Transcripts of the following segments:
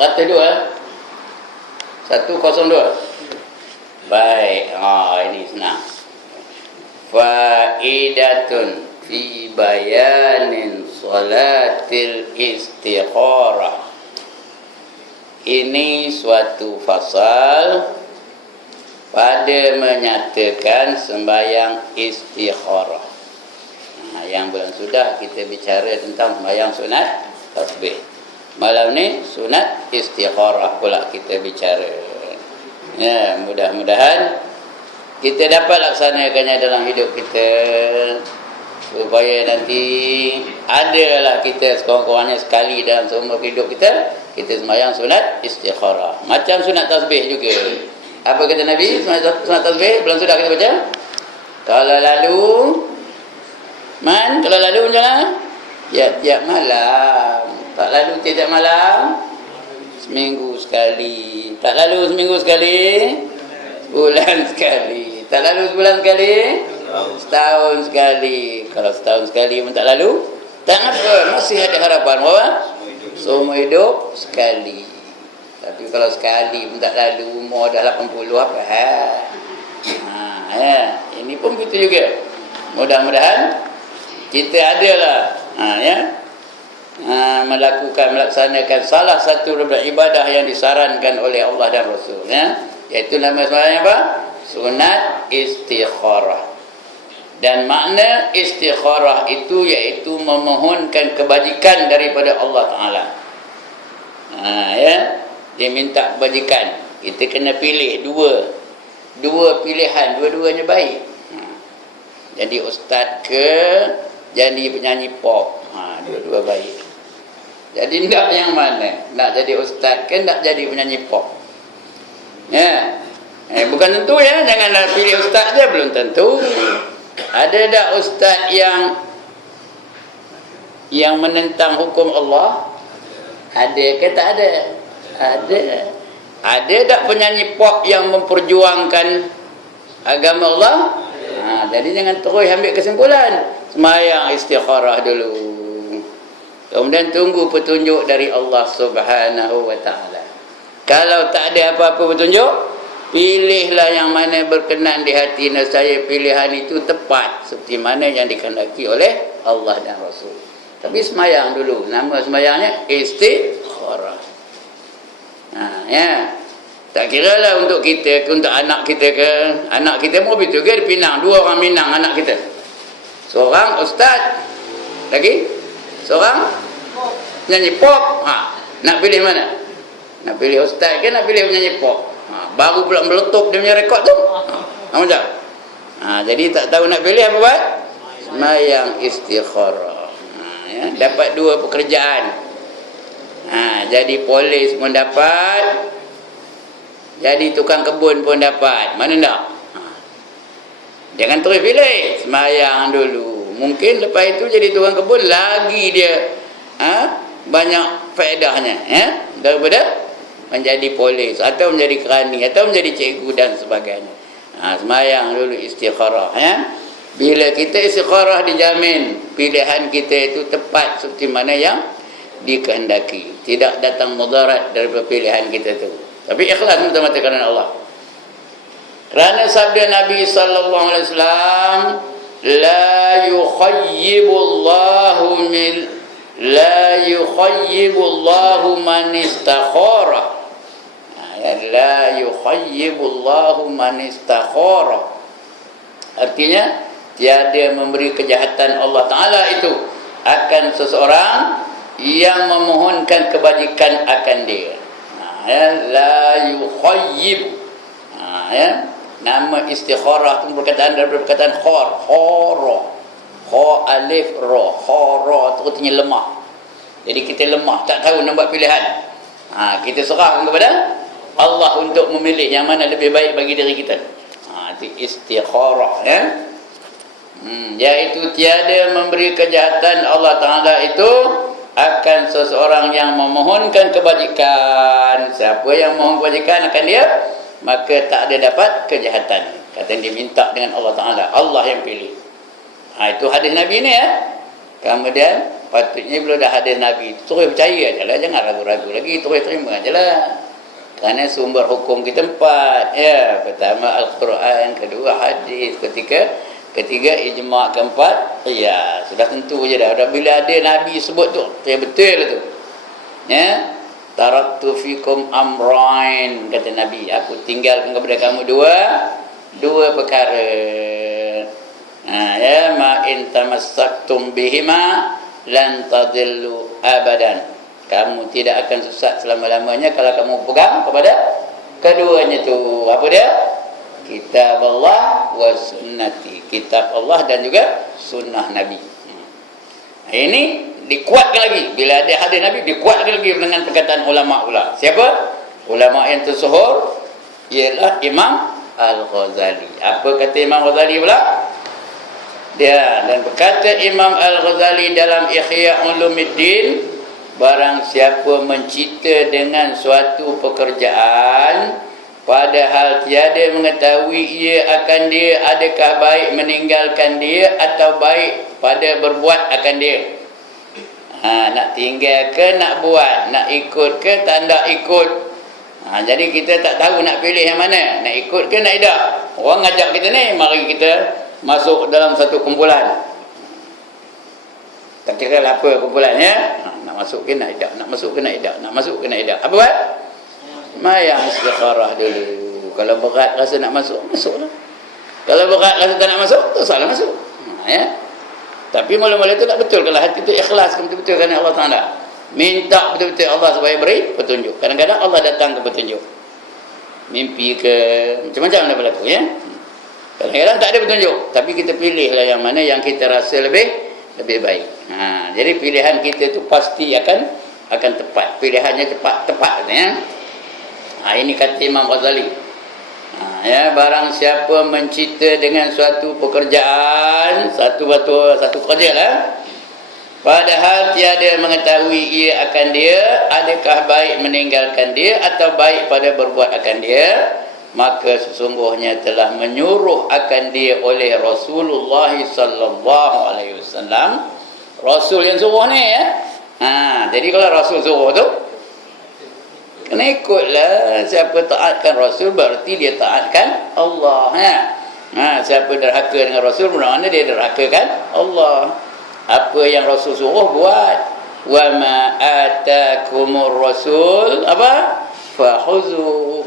102. 102. Baik. Ini senang. Faidatun fi bayanin salatil istikharah. Ini suatu fasal pada menyatakan sembahyang istikharah. Yang bulan sudah kita bicara tentang sembahyang sunat tasbih. Malam ni sunat istikharah pula kita bicara. Ya, mudah-mudahan kita dapat laksanakannya dalam hidup kita, supaya nanti adalah kita sekurang-kurangnya sekali dalam seumur hidup kita sembahyang sunat istikharah. Macam sunat tasbih juga. Apa kata Nabi? Sunat tasbih belum sudah kita baca. Kalau lalu kalau lalu macam mana? Ya, tiap malam. Tak lalu tiap malam, seminggu sekali. Tak lalu seminggu sekali, sebulan sekali. Tak lalu sebulan sekali, setahun sekali. Kalau setahun sekali pun tak lalu, tak apa, masih ada harapan bahawa seumur hidup sekali. Tapi kalau sekali pun tak lalu, umur dah 80 apa ya. Ini pun begitu juga. Mudah-mudahan kita adalah melaksanakan salah satu ibadah yang disarankan oleh Allah dan Rasul, iaitu nama sembahyang apa? Sunat istikharah. Dan makna istikharah itu iaitu memohonkan kebajikan daripada Allah Ta'ala. Dia minta kebajikan. Kita kena pilih dua pilihan, dua-duanya baik. Jadi ustaz ke jadi penyanyi pop, dua-dua baik. Jadi nak yang mana? Nak jadi ustaz ke nak jadi penyanyi pop? Bukan tentu ya, janganlah pilih ustaz je, belum tentu. Ada tak ustaz yang menentang hukum Allah? Ada ke tak ada? Ada. Ada tak penyanyi pop yang memperjuangkan agama Allah? Jadi jangan terus ambil kesimpulan. Sembahyang istikharah dulu. Kemudian tunggu petunjuk dari Allah Subhanahu wa taala. Kalau tak ada apa-apa petunjuk, pilihlah yang mana berkenan di hati nescaya pilihan itu tepat seperti mana yang dikehendaki oleh Allah dan Rasul. Tapi sembahyang dulu. Nama sembahyangnya istikharah. Tak kira lah untuk kita ke untuk anak kita ke. Anak kita mau begitu ke di Pinang. 2 orang Minang anak kita. Seorang ustaz. Lagi? Seorang nyanyi pop. Nak pilih mana? Nak pilih ustaz ke nak pilih penyanyi pop? Baru pula meletup dia punya rekod tu. Macam? Jadi tak tahu nak pilih apa buat? Sembahyang istikharah. Dapat 2 pekerjaan. Jadi polis pun dapat, jadi tukang kebun pun dapat. Mana nak? Jangan terus pilih. Sembahyang dulu. Mungkin lepas itu jadi tukang kebun lagi dia banyak faedahnya daripada menjadi polis atau menjadi kerani atau menjadi cikgu dan sebagainya. Sembahyang dulu istikharah. Bila kita istikharah dijamin pilihan kita itu tepat seperti mana yang dikehendaki. Tidak datang mudarat daripada pilihan kita itu. Tapi ikhlas semata-mata kerana Allah. Kerana sabda Nabi sallallahu alaihi wasallam, la yukhayyibullahu man istakhara. La yukhayyibullahu man istakhara. Artinya tiada memberi kejahatan Allah Taala itu akan seseorang yang memohonkan kebajikan akan dia. La yukhayyib. Nama istikharah itu perkataan daripada perkataan khara. Kha alif ra. Khara itu artinya lemah. Jadi kita lemah, tak tahu nak buat pilihan. Kita serahkan kepada Allah untuk memilih yang mana lebih baik bagi diri kita. Itu istikharah iaitu tiada memberi kejahatan Allah Ta'ala itu akan seseorang yang memohonkan kebajikan. Siapa yang mohon kebajikan akan dia, maka tak ada dapat kejahatan. Kata yang diminta dengan Allah Ta'ala, Allah yang pilih. Itu hadis Nabi ni Kemudian Patutnya bila dah hadis Nabi, terus percaya aja lah, jangan ragu-ragu lagi, terus terima aja lah. Kerana sumber hukum kita 4, ya. Pertama Al-Quran, kedua hadis, ketiga ijma', keempat ya, sudah tentu je dah. Bila ada Nabi sebut tu, ya betul lah tu. Ya. Taraktu fikum amrain, kata Nabi, aku tinggalkan kepada kamu dua perkara. Ya, ma in tamassaktum bihima lan tadillu abadan. Kamu tidak akan sesat selama-lamanya kalau kamu pegang kepada keduanya tu. Apa dia? Kitab Allah wa sunnati. Kitab Allah dan juga sunnah Nabi. Ini dikuatkan lagi. Bila ada hadis Nabi, dikuatkan lagi dengan perkataan ulama pula. Siapa? Ulama yang tersohor ialah Imam Al-Ghazali. Apa kata Imam Ghazali pula? Dia dan berkata Imam Al-Ghazali dalam Ihya Ulumuddin, barang siapa mencipta dengan suatu pekerjaan padahal tiada mengetahui ia akan dia, adakah baik meninggalkan dia atau baik pada berbuat akan dia. Nak tinggal ke nak buat, nak ikut ke tak nak ikut. Jadi kita tak tahu nak pilih yang mana, nak ikut ke nak tidak. Orang ngajak kita ni, mari kita masuk dalam satu kumpulan. Tak kira lah apa kumpulannya. Nak masuk ke nak tidak, nak masuk ke nak tidak, nak masuk ke nak tidak. Apa buat? Mayang istikharah dulu. Kalau berat rasa nak masuk, masuklah. Kalau berat rasa tak nak masuk, tak salah masuk. Ya. Tapi mula-mula itu tak betul. Kalau hati itu ikhlas betul-betul kerana Allah Ta'ala, minta betul-betul Allah supaya beri petunjuk. Kadang-kadang Allah datang ke petunjuk. Mimpi ke, macam-macam dah berlaku, ya. Kadang-kadang tak ada petunjuk, tapi kita pilihlah yang mana yang kita rasa lebih baik. Jadi pilihan kita itu pasti akan tepat. Pilihannya tepat ya. Ini kata Imam Ghazali. Ya, barang siapa mencipta dengan suatu pekerjaan, satu kerja lah, padahal tiada mengetahui ia akan dia, adakah baik meninggalkan dia atau baik pada berbuat akan dia, maka sesungguhnya telah menyuruh akan dia oleh Rasulullah sallallahu alaihi wasallam. Rasul yang suruh ni ya. Jadi kalau Rasul suruh tu kena ikutlah. Siapa taatkan Rasul berarti dia taatkan Allah ya. Siapa derhaka dengan Rasul bermakna dia derhakakan Allah. Apa yang Rasul suruh buat. Wa ma atakumur rasul apa? Fahuzu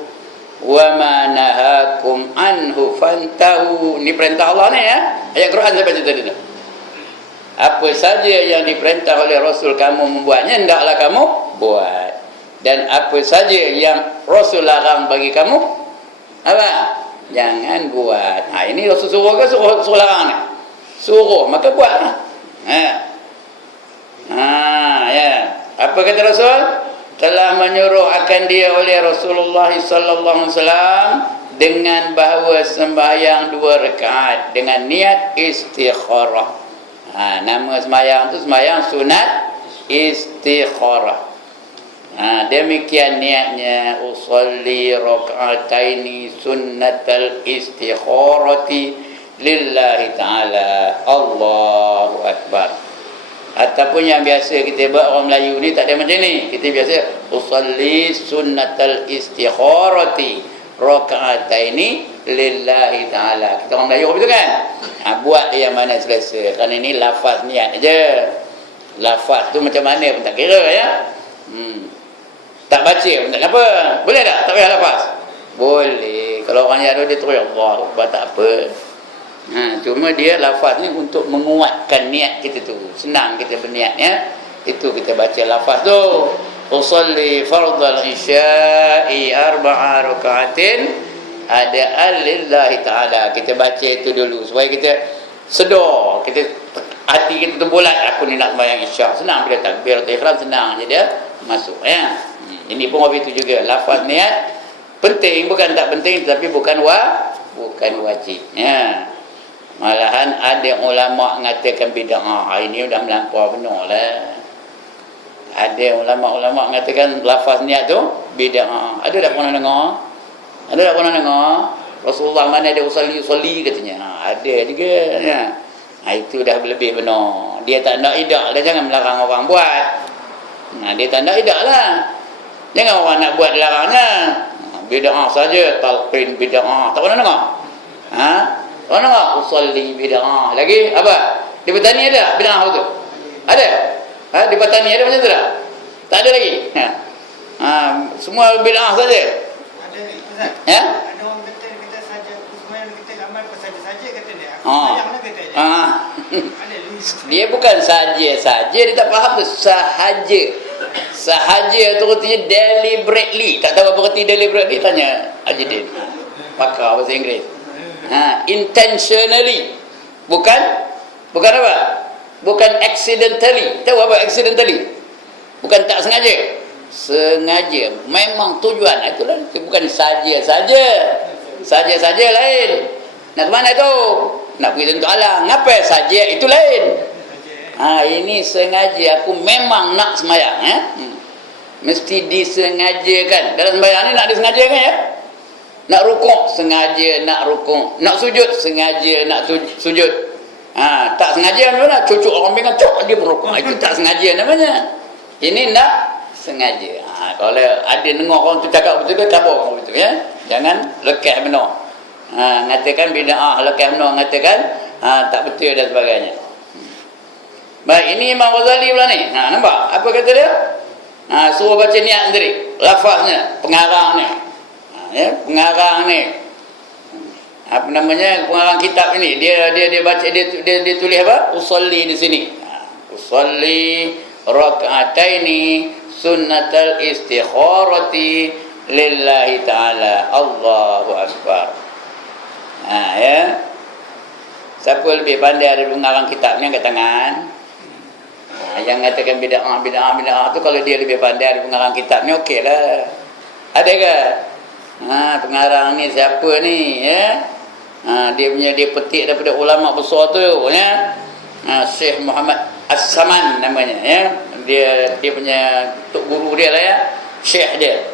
wa ma nahakum anhu fantahu. Ini perintah Allah ni ya. Ayat Quran saya baca tadi tu. Apa saja yang diperintah oleh Rasul kamu membuatnya, hendaklah kamu buat. Dan apa saja yang Rasul larang bagi kamu, apa? Jangan buat. Ini Rasul suruh ke suruh larang ni? Suruh, maka buatlah. Ya. Apa kata Rasul? Telah menyuruh akan dia oleh Rasulullah sallallahu alaihi wasallam dengan bahawa sembahyang 2 rakaat dengan niat istikharah. Nama sembahyang tu sembahyang sunat istikharah. Demikian niatnya, usolli raka'ataini sunnatal istikharati lillahi ta'ala. Allahu akbar. Ataupun yang biasa kita buat orang Melayu ni tak ada macam ni. Kita biasa usolli sunnatal istikharati raka'ataini lillahi ta'ala. Kita orang Melayu betul kan? Buat yang mana selesa. Kerana ini lafaz niat aja. Lafaz tu macam mana pun tak kira ya. Tak baca pun tak apa. Boleh tak? Tak payah lafaz? Boleh. Kalau orang yang ada dia terus Allah Akbar, tak apa. Cuma dia lafaz ni untuk menguatkan niat kita tu. Senang kita berniat ya. Itu kita baca lafaz tu. Usalli fardal isya'i 4 rakaatin adaan lillahi ta'ala. Kita baca itu dulu supaya kita sedar, kita hati kita terbulat, aku ni nak sembahyang isyak. Senang bila takbir atau ikhram, senang je dia masuk ya. Ini pun itu juga lafaz niat penting, bukan tak penting, tapi bukan wajib ya. Malahan ada ulama mengatakan bid'ah. Ini dah melampau benar lah. Ada ulama-ulama mengatakan lafaz niat tu bid'ah. Ada tak pernah dengar? Ada tak pernah dengar? Rasulullah mana ada usalli katanya. Ada juga ya. Itu dah lebih benar. dia tak nak idak lah, jangan melarang orang buat. Dia tak nak idak lah. Jangan orang nak buat larangnya. Bid'ah saja, talqin bid'ah. Tak pernah dengar? Tak pernah dengar? Usalli bid'ah. Lagi apa? Di petani ada bid'ah tu? Ada? Di petani ada macam tu tak? Tak ada lagi. Semua bid'ah saja. Ada Ustaz. Ya? Ada orang kata saja semuanya kita amal saja kata dia. Sayanglah kata dia. Ada list. Dia bukan saja, dia tak faham tu. Sahaja tu artinya deliberately. Tak tahu apa arti deliberately, tanya Haji Din, pakar bahasa Inggeris. Intentionally. Bukan apa? Bukan accidentally. Tahu apa accidentally? Bukan tak sengaja. Sengaja, memang tujuan. Itulah, bukan saja lain. Nak ke mana tu? Nak pergi tentu alang. Ngapa saja itu lain? Ini sengaja, aku memang nak sembahyang, ya? Mesti disengajakan. Dalam sembahyang ni nak disengajakan, ya? Nak rukuk sengaja nak rukuk, nak sujud sengaja nak sujud. Tak sengaja mana? Cucuk orang bingung, dia berrukuk. Itu tak sengaja namanya. Ini nak sengaja. Kalau ada dengar orang tu cakap betul ke, kabur orang betul, ya. Jangan lekeh benar. Ngatakan bid'ah, lekeh benar, ngatakan tak betul dan sebagainya. Baik, ini Imam Ghazali pula ni. Nampak apa kata dia? Suruh baca niat sendiri, lafaznya, pengarang ni. Pengarang ni. Apa namanya, pengarang kitab ini, dia baca, dia tulis apa? Usalli di sini. Usalli rak'ataini sunnatal istikharati lillahi ta'ala. Allahu akbar. Ya. Siapa lebih pandai ada pengarang kitab ni angkat tangan. Yang katakan bid'ah tu, kalau dia lebih pandai ada pengarang kitab ni, okeylah. Ada ke? Pengarang ni siapa ni, ya? Dia petik daripada ulama besar tu, ya. Syekh Muhammad As-Saman namanya, ya. Dia punya tok guru dia lah, ya. Syekh dia.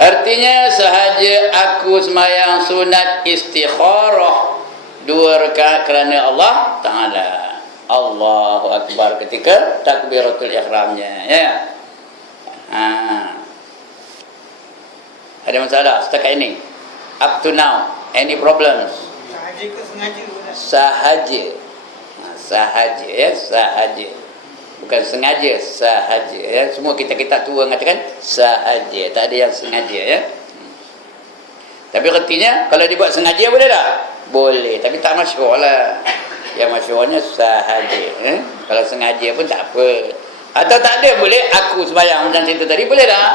Artinya sahaja aku sembahyang sunat istikharah 2 rakaat kerana Allah Ta'ala. Allahu akbar ketika takbiratul ihramnya, ya. Ada masalah setakat ini? Up to now, any problems? Sahaja ke sengaja? Sahaja, ya, sahaja. Bukan sengaja, sahaja, ya. Semua kita tua mengatakan sahaja, tak ada yang sengaja, ya. Tapi artinya kalau dibuat sengaja boleh tak? Boleh, tapi tak masyhur lah. Yang masyhurnya sahaja, Kalau sengaja pun tak apa. Atau tak ada, boleh aku sembahyang macam cerita tadi, boleh tak?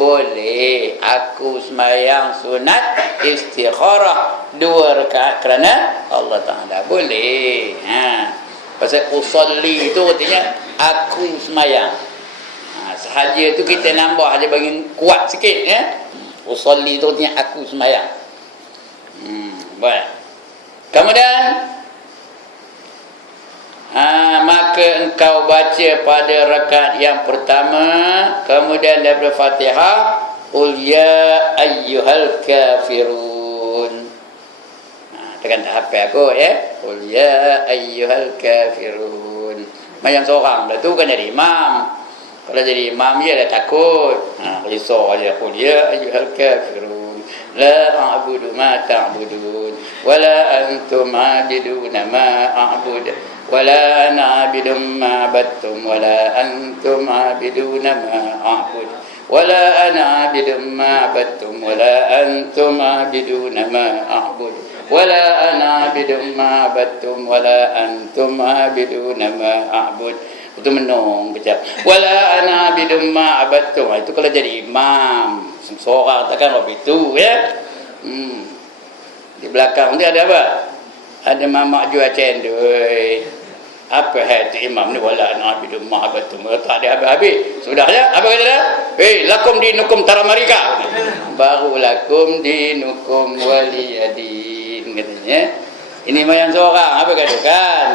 Boleh. Aku sembahyang sunat istikharah 2 rakaat kerana Allah Ta'ala. Boleh. Pasal usalli itu artinya aku sembahyang. Sahaja tu kita nambah aja bagi kuat sikit, ya. Usalli itu artinya aku sembahyang. Baik. Kemudian maka engkau baca pada rakaat yang pertama, kemudian daripada Fatihah, qul ya ayyuhal kafirun. Tekan tak hafal aku, ya. Qul ya ayyuhal kafirun. Macam seorang dah tu kan jadi imam. Kalau jadi imam dia dah takut. Risau aja, qul ya ayyuhal kafirun la a'budu ma ta'budun wala antum 'abiduna ma a'budu wala ana 'abidum ma battum wala antum 'abiduna ma a'bud wala ana 'abidum ma battum wala antum 'abiduna ma a'bud wala ana 'abidum ma battum wala antum 'abiduna ma a'bud. Itu menung kejap. Wala ana 'abidum ma abattum. Itu kalau jadi imam seorang takkan begitu, ya. Di belakang dia ada apa? Ada mamak jual cendol. Apa hati imam ni? Wala ana 'abidum ma abattum. Tak ada habis-habis. Sudahlah. Apa kata dia? Lakum dinukum taramarika. Baru lakum dinukum waliyadin, katanya. Ini mayang seorang. Apa kata kan?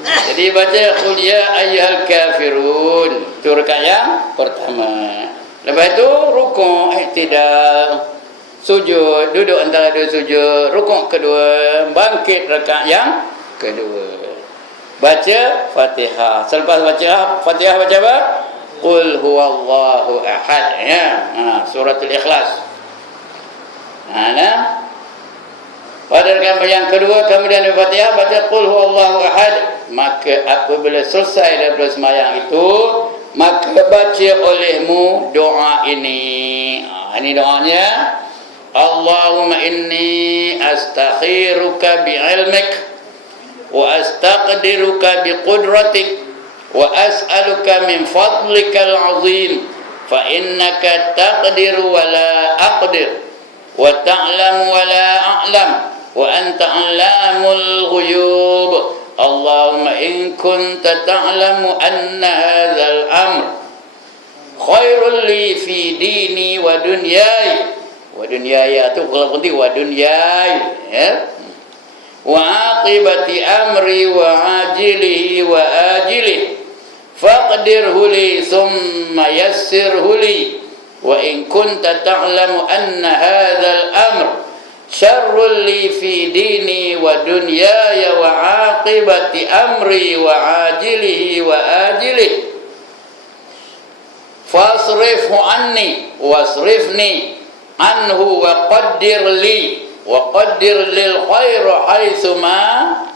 Jadi baca qul ya ayyuhal kafirun. Itu rakaat yang pertama. Lepas itu rukuk, i'tidal, sujud, duduk antara dua sujud, rukuk kedua, bangkit rakaat yang kedua. baca Fatihah. Selepas baca Fatihah baca apa? Qul huwallahu ahad, ya. Suratul Ikhlas. Nah. Pada yang kedua kemudian Fatihah baca Qul huwallahu ahad. Maka apabila selesai daripada sembahyang itu, maka baca olehmu doa ini. Ini doanya. Allahumma inni astakhiruka bi'ilmik wa astaqdiruka biqudratik wa as'aluka min fadlikal azim fa innaka taqdiru wa la aqdir wa ta'lamu wa la a'lam wa anta 'allamul ghuyub. Allahumma in kunta ta'lamu anna hadzal amr khairul li fi dini wa dunyaya. Wa dunyaya tu kalau penting wa dunyaya, ya. Wa aqibati amri wa ajilihi wa ajilihi faqdirhu li thumma yassirhu li wa in kunta ta'lamu anna hadzal amr syarrul li fi dini wa dunyaya wa aqibati amri wa ajilihi wa ajilihi fasrifhu anni wasrifni anhu wa qaddir li wa qaddir lil khair haitsu ma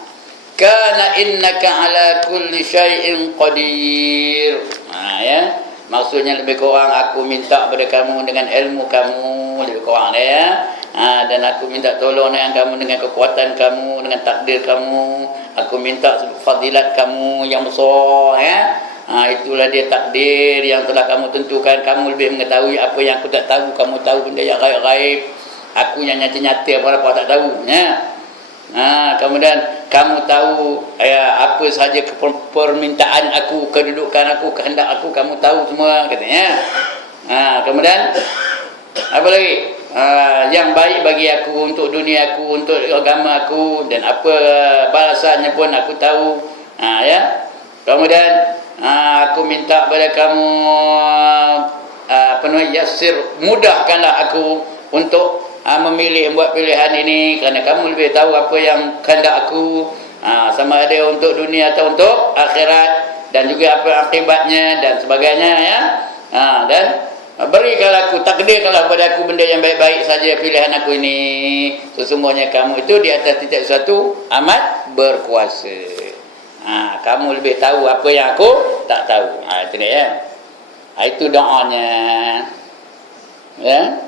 kana innaka ala kulli syai'in qadir. Ya, maksudnya lebih kurang aku minta kepada kamu dengan ilmu kamu, lebih kurang ya. Dan aku minta tolong dengan kamu dengan kekuatan kamu, dengan takdir kamu. Aku minta fadilat kamu yang besar, ya. Itulah dia takdir yang telah kamu tentukan. Kamu lebih mengetahui apa yang aku tak tahu. Kamu tahu benda yang gaib-gaib. Aku yang nyata-nyata apa-apa tak tahu, ya. Kemudian kamu tahu apa sahaja permintaan aku, kedudukan aku, kehendak aku, kamu tahu semua, katanya. Kemudian apa lagi? Yang baik bagi aku, untuk dunia aku, untuk agama aku, dan apa balasannya pun aku tahu, ya. Kemudian aku minta kepada kamu yassir, mudahkanlah aku untuk memilih, buat pilihan ini, kerana kamu lebih tahu apa yang kehendak aku, sama ada untuk dunia atau untuk akhirat, dan juga apa akibatnya dan sebagainya, ya. Dan berikanlah aku, takdirkanlah kepada aku benda yang baik-baik saja pilihan aku ini. Sesungguhnya kamu itu di atas titik satu amat berkuasa. Kamu lebih tahu apa yang aku tak tahu. Itu dia, ya. Itu doanya, ya.